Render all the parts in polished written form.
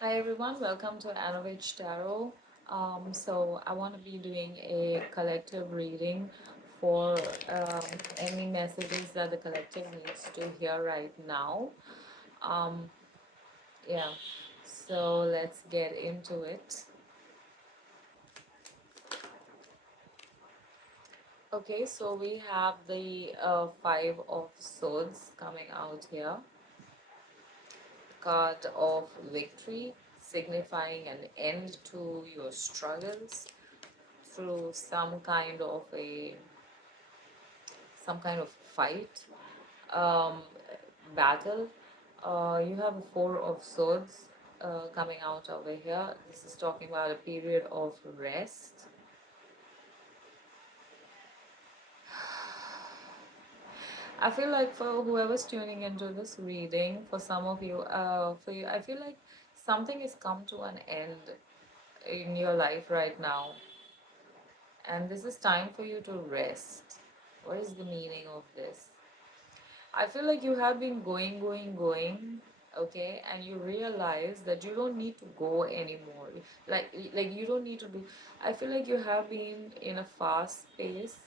Hi everyone, welcome to Anovich Tarot. So I want to be doing a collective reading for any messages that the collective needs to hear right now. Um, yeah, so let's get into it. Okay, so we have the Five of Swords coming out here, card of victory, signifying an end to your struggles through some kind of fight, um, battle. You have a Four of Swords coming out over here. This is talking about a period of rest. I feel like for whoever's tuning into this reading, for some of you, I feel like something has come to an end in your life right now, and this is time for you to rest. What is the meaning of this? I feel like you have been going, okay, and you realize that you don't need to go anymore. Like you don't need to do. I feel like you have been in a fast pace,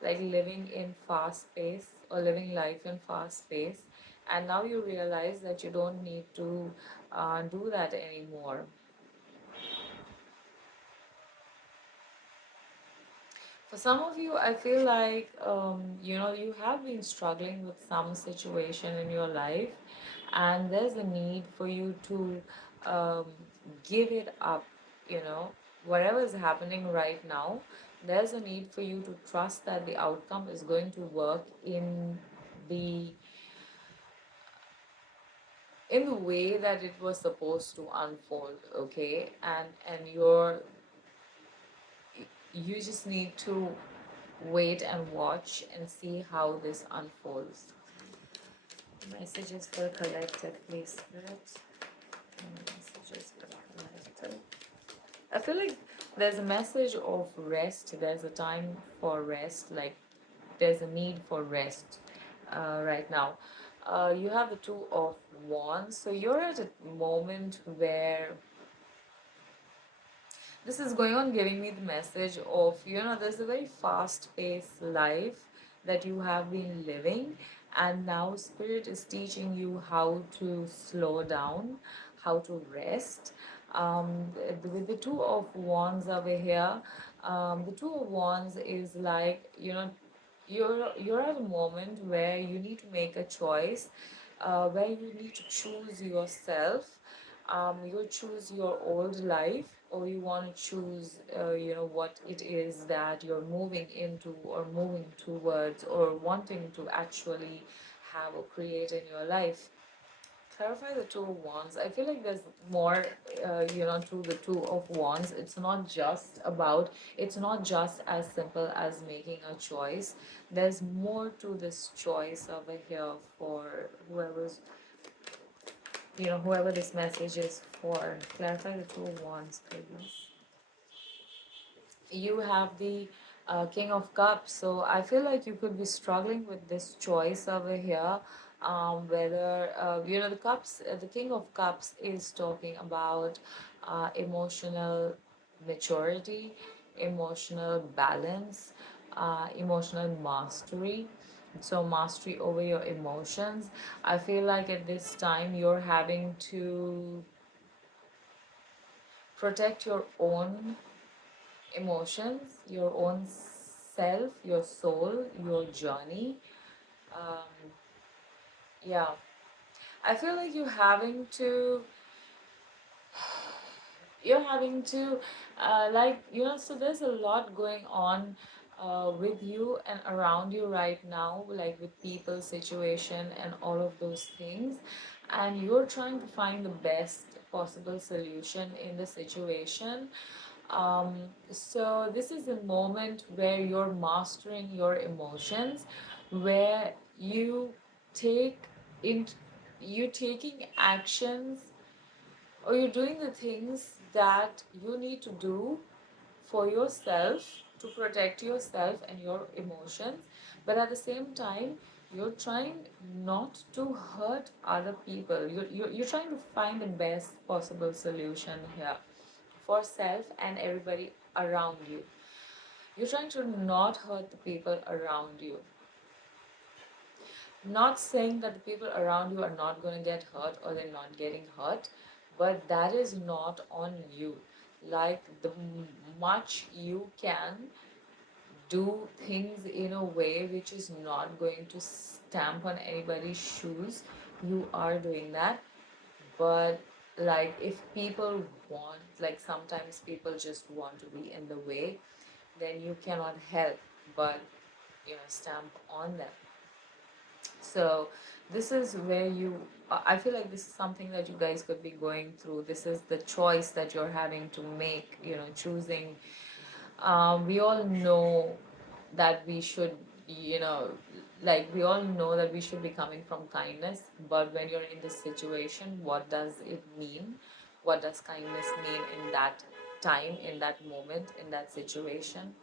like living in fast pace or living life in fast pace, and now you realize that you don't need to do that anymore. For some of you, I feel like you have been struggling with some situation in your life, and there's a need for you to um, give it up. You know, whatever is happening right now, there's a need for you to trust that the outcome is going to work the in the way that it was supposed to unfold. Okay, and you just need to wait and watch and see how this unfolds. Messages for collective, please, Spirit. Messages for collective. I feel like there's a message of rest. There's a time for rest. Like there's a need for rest right now. You have the Two of Wands. So you're at a moment where this is going on giving me the message of, there's a very fast paced life that you have been living, and now spirit is teaching you how to slow down, how to rest. With the Two of Wands over here, the Two of Wands is like, you're at a moment where you need to make a choice, where you need to choose yourself. You choose your old life, or you want to choose what it is that you're moving into or moving towards or wanting to actually have or create in your life. Clarify the Two of Wands. I feel like there's more, to the Two of Wands. It's not just as simple as making a choice. There's more to this choice over here for whoever this message is for. Clarify the Two of Wands, please. You have the King of Cups. So I feel like you could be struggling with this choice over here. Whether the cups, the King of Cups is talking about emotional maturity, emotional balance, emotional mastery. So mastery over your emotions. I feel like at this time you're having to protect your own emotions, your own self, your soul, your journey. Um, yeah, I feel like you're having to, so there's a lot going on with you and around you right now, like with people, situation, and all of those things. And you're trying to find the best possible solution in the situation. Um, so this is a moment where you're mastering your emotions, where take in you taking actions, or you're doing the things that you need to do for yourself to protect yourself and your emotions, but at the same time You're trying not to hurt other people. You're trying to find the best possible solution here for self and everybody around you. You're trying to not hurt the people around you. Not saying that the people around you are not going to get hurt or they're not getting hurt, but that is not on you. Like, the much you can do things in a way which is not going to stamp on anybody's shoes, you are doing that. But like, if people want, like, sometimes people just want to be in the way, then you cannot help but, stamp on them. So this is where I feel like this is something that you guys could be going through. This is the choice that you're having to make, choosing. We all know that we should, you know, like, we all know that we should be coming from kindness, but when you're in this situation, what does it mean? What does kindness mean in that time, in that moment, in that situation?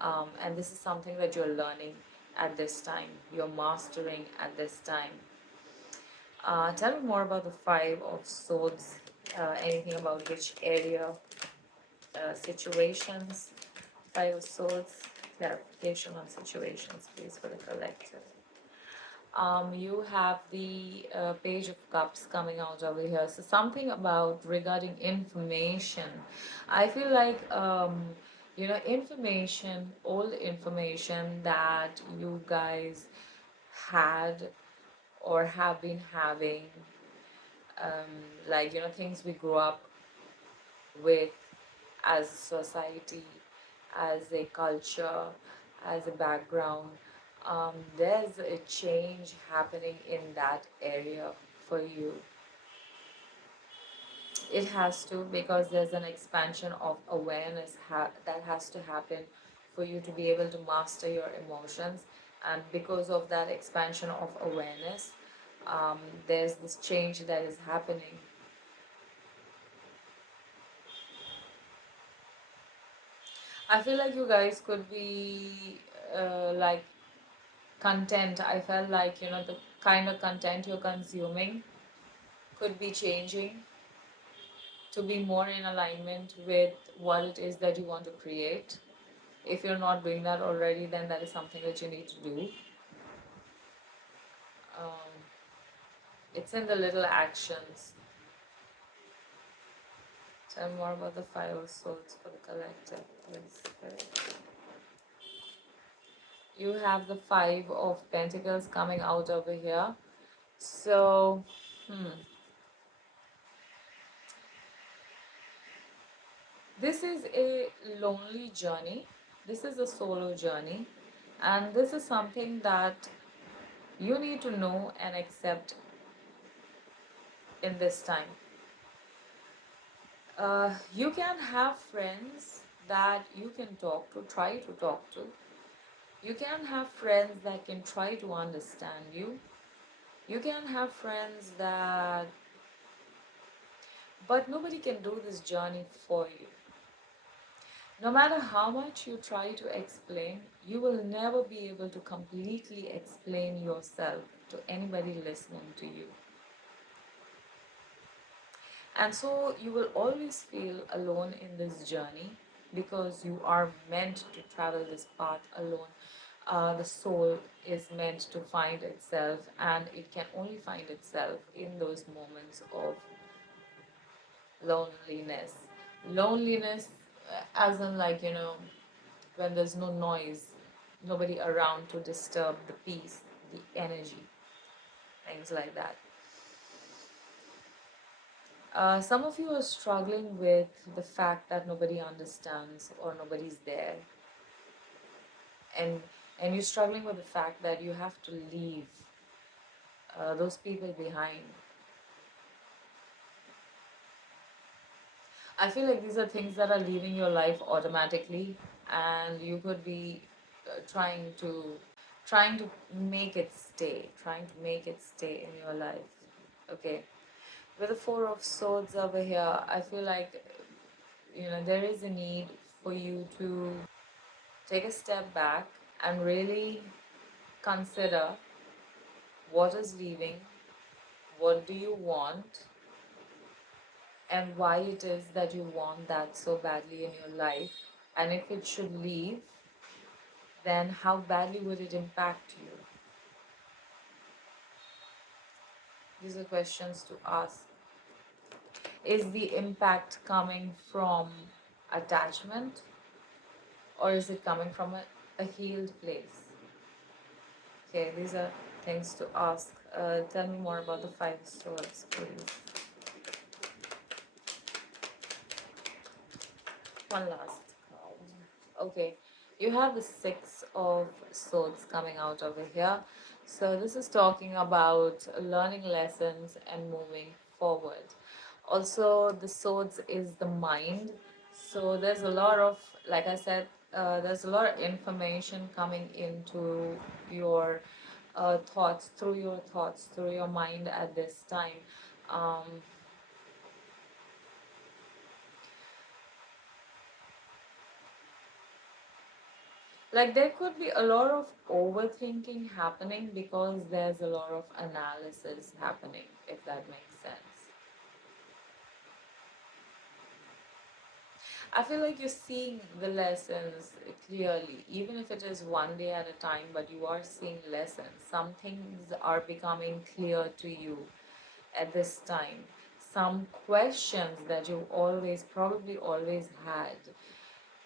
And this is something that you're learning at this time, you're mastering at this time. Tell me more about the Five of Swords. Anything about which area, situations? Five of Swords, clarification on situations, please, for the collective. You have the Page of Cups coming out over here. So something about regarding information. I feel like, information, old information that you guys had or have been having, like, things we grew up with as a society, as a culture, as a background. There's a change happening in that area for you. It has to, because there's an expansion of awareness that has to happen for you to be able to master your emotions. And because of that expansion of awareness, there's this change that is happening. I feel like you guys could be, like, content. I felt like, the kind of content you're consuming could be changing to be more in alignment with what it is that you want to create. If you're not doing that already, then that is something that you need to do. Um, it's in the little actions. Tell me more about the Five of Swords for the collective, please. You have the Five of Pentacles coming out over here. So, this is a lonely journey. This is a solo journey. And this is something that you need to know and accept in this time. You can have friends that you can talk to, try to talk to. You can have friends that can try to understand you. You can have friends that, but nobody can do this journey for you. No matter how much you try to explain, you will never be able to completely explain yourself to anybody listening to you. And so you will always feel alone in this journey because you are meant to travel this path alone. The soul is meant to find itself, and it can only find itself in those moments of loneliness. Loneliness, as in, like, when there's no noise, nobody around to disturb the peace, the energy, things like that. Some of you are struggling with the fact that nobody understands or nobody's there, and you're struggling with the fact that you have to leave those people behind. I feel like these are things that are leaving your life automatically, and you could be trying to make it stay, trying to make it stay in your life. Okay, with the Four of Swords over here, I feel like, there is a need for you to take a step back and really consider what is leaving, what do you want, and why it is that you want that so badly in your life. And if it should leave, then how badly would it impact you? These are questions to ask. Is the impact coming from attachment, or is it coming from a healed place? Okay, these are things to ask. Tell me more about the Five of Swords, please. One last card. Okay, you have the Six of Swords coming out over here. So this is talking about learning lessons and moving forward. Also, the swords is the mind. So there's a lot of, like I said, there's a lot of information coming into your thoughts, through your mind at this time. Um, like there could be a lot of overthinking happening because there's a lot of analysis happening, if that makes sense. I feel like you're seeing the lessons clearly, even if it is one day at a time, but you are seeing lessons. Some things are becoming clear to you at this time. Some questions that you always, probably always had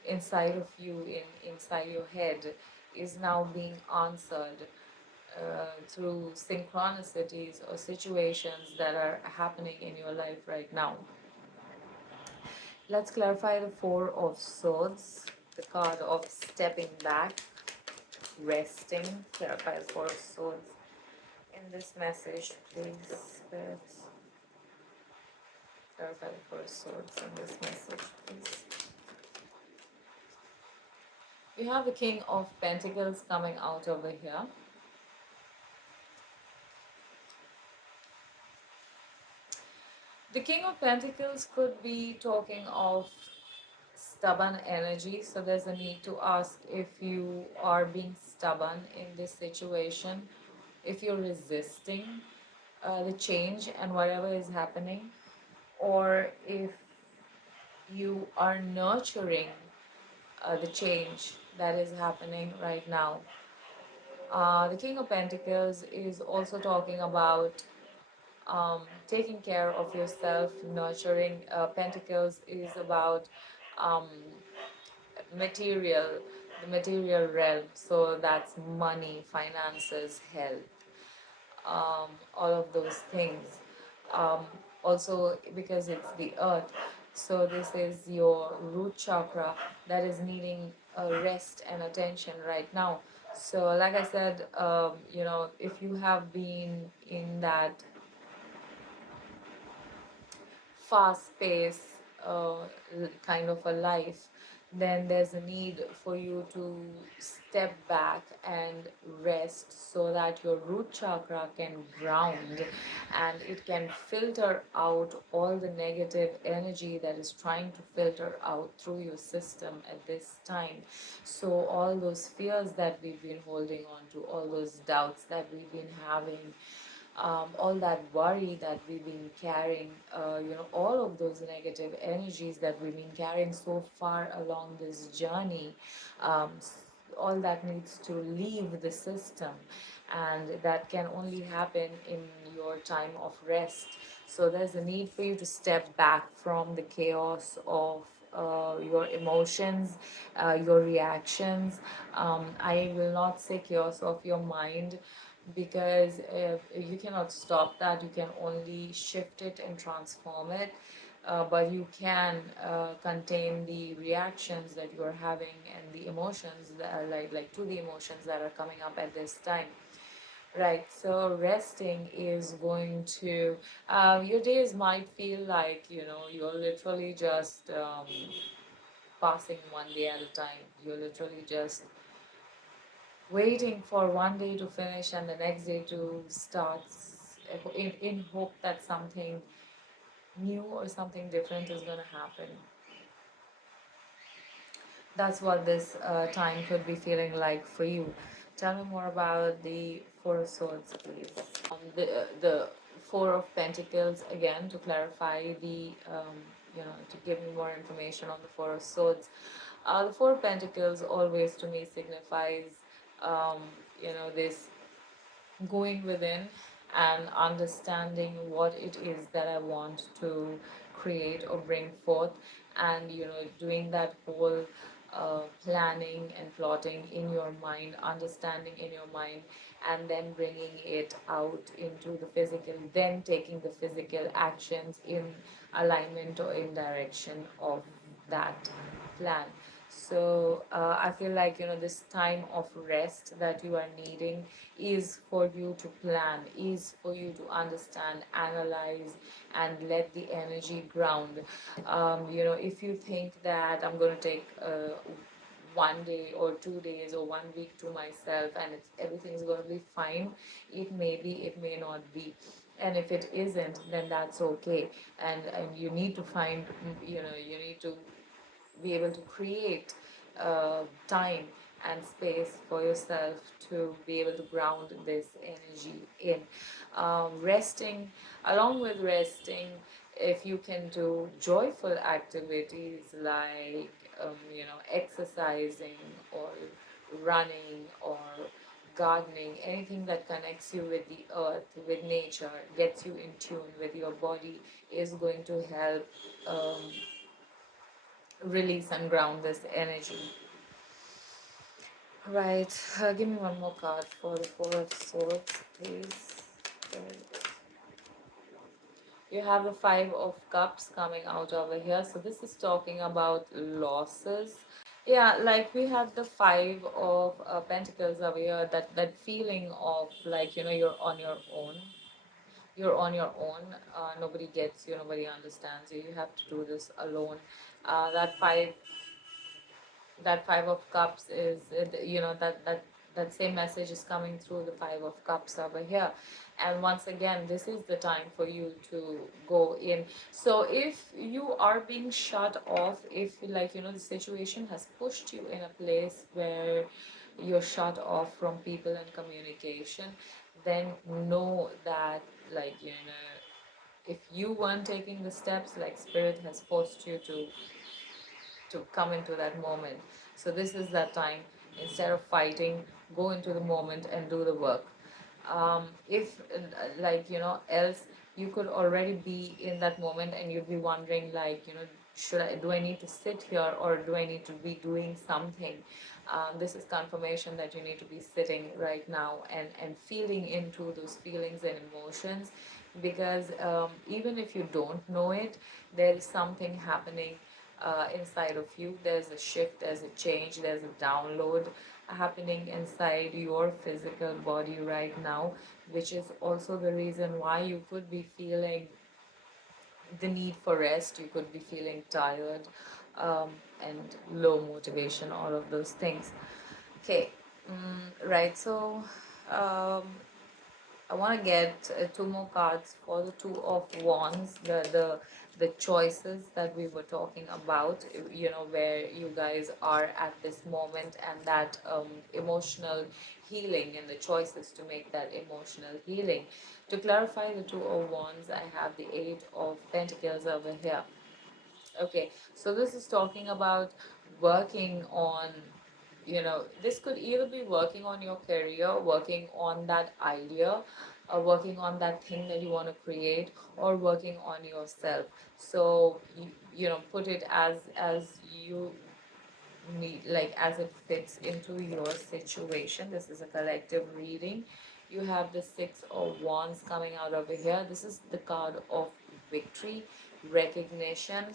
inside of you, inside your head, is now being answered through synchronicities or situations that are happening in your life right now. Let's clarify the Four of Swords, the card of stepping back, resting. Clarify the Four of Swords in this message, please, spirits. Clarify the Four of Swords in this message, please. You have the King of Pentacles coming out over here. The King of Pentacles could be talking of stubborn energy. So there's a need to ask if you are being stubborn in this situation, if you're resisting the change and whatever is happening, or if you are nurturing the change that is happening right now. The King of Pentacles is also talking about taking care of yourself, nurturing. Pentacles is about um, material, the material realm. So that's money, finances, health, all of those things. Um, Also, because it's the earth, so this is your root chakra that is needing rest and attention right now. So, like I said, if you have been in that fast pace kind of a life, then there's a need for you to step back and rest so that your root chakra can ground and it can filter out all the negative energy that is trying to filter out through your system at this time. So all those fears that we've been holding on to, all those doubts that we've been having, all that worry that we've been carrying, all of those negative energies that we've been carrying so far along this journey, all that needs to leave the system, and that can only happen in your time of rest. So there's a need for you to step back from the chaos of your emotions, your reactions. I will not say chaos of your mind, because you cannot stop that. You can only shift it and transform it, but you can contain the reactions that you are having and the emotions that are like to the emotions that are coming up at this time. Right, so resting is going to, your days might feel like, you're literally just passing one day at a time. You're literally just waiting for one day to finish and the next day to start, in hope that something new or something different is going to happen. That's what this time could be feeling like for you. Tell me more about the Four of Swords, please. The Four of Pentacles, again, to clarify the, to give me more information on the Four of Swords. The Four of Pentacles always to me signifies, um, this going within and understanding what it is that I want to create or bring forth, and doing that whole planning and plotting in your mind, understanding in your mind, and then bringing it out into the physical, then taking the physical actions in alignment or in direction of that plan. So I feel like this time of rest that you are needing is for you to plan, is for you to understand, analyze, and let the energy ground. If you think that I'm going to take 1 day or 2 days or 1 week to myself and everything's going to be fine, it may be, it may not be. And if it isn't, then that's okay. And you need to find, you need to be able to create time and space for yourself to be able to ground this energy in. Resting, along with resting, if you can do joyful activities like exercising or running or gardening, anything that connects you with the earth, with nature, gets you in tune with your body, is going to help release and ground this energy. Right, give me one more card for the Four of Swords, please. Right. You have the Five of Cups coming out over here. So this is talking about losses. Yeah, like we have the Five of Pentacles over here. That feeling of like you're on your own. You're on your own. Nobody gets you. Nobody understands you. You have to do this alone. That Five of Cups is that same message is coming through the Five of Cups over here. And once again, this is the time for you to go in. So if you are being shut off, if the situation has pushed you in a place where you're shut off from people and communication, then know that if you weren't taking the steps, like spirit has forced you to come into that moment. So this is that time. Instead of fighting, go into the moment and do the work. If else you could already be in that moment and you'd be wondering do I need to sit here or do I need to be doing something? This is confirmation that you need to be sitting right now and feeling into those feelings and emotions, because even if you don't know it, there is something happening inside of you. There's a shift, there's a change, there's a download happening inside your physical body right now, which is also the reason why you could be feeling the need for rest. You could be feeling tired and low motivation, all of those things. Okay, right. So um, I want to get two more cards for the Two of Wands, the choices that we were talking about, where you guys are at this moment, and that emotional healing and the choices to make that emotional healing. To clarify the Two of Wands, I have the Eight of Pentacles over here. Okay, so this is talking about working on, this could either be working on your career, working on that idea, or working on that thing that you want to create, or working on yourself. So, put it as you need, like as it fits into your situation. This is a collective reading. You have the Six of Wands coming out over here. This is the card of victory, recognition.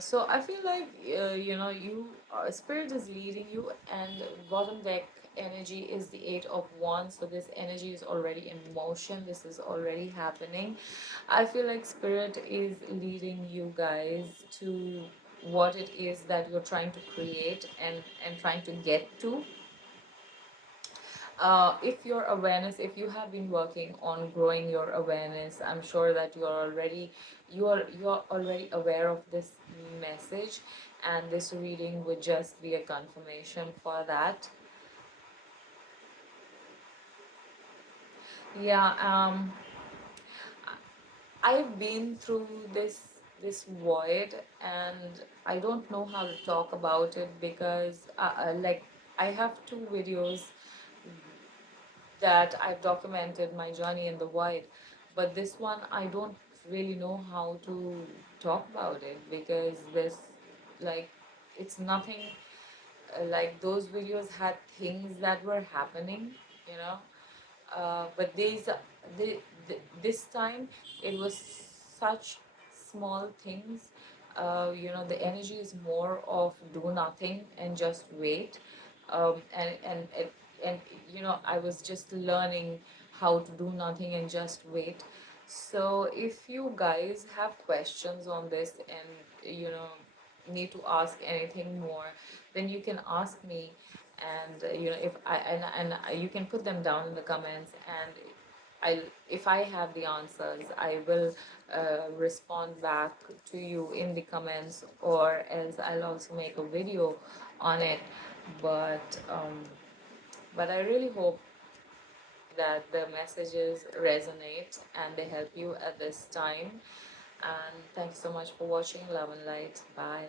So I feel like spirit is leading you, and bottom deck energy is the Eight of Wands. So this energy is already in motion. This is already happening. I feel like spirit is leading you guys to what it is that you're trying to create and trying to get to. If your awareness, if you have been working on growing your awareness, I'm sure that you're already aware of this message, and this reading would just be a confirmation for that. Yeah, I've been through this void, and I don't know how to talk about it because like I have two videos that I've documented my journey in the void, but this one I don't really know how to talk about it because this, like, it's nothing, like those videos had things that were happening, you know, but this time it was such small things. The energy is more of do nothing and just wait. And I was just learning how to do nothing and just wait. So if you guys have questions on this and need to ask anything more, then you can ask me. And if I and you can put them down in the comments, and I if I have the answers, I will respond back to you in the comments, or else I'll also make a video on it. But I really hope that the messages resonate and they help you at this time. And thanks so much for watching. Love and light. Bye.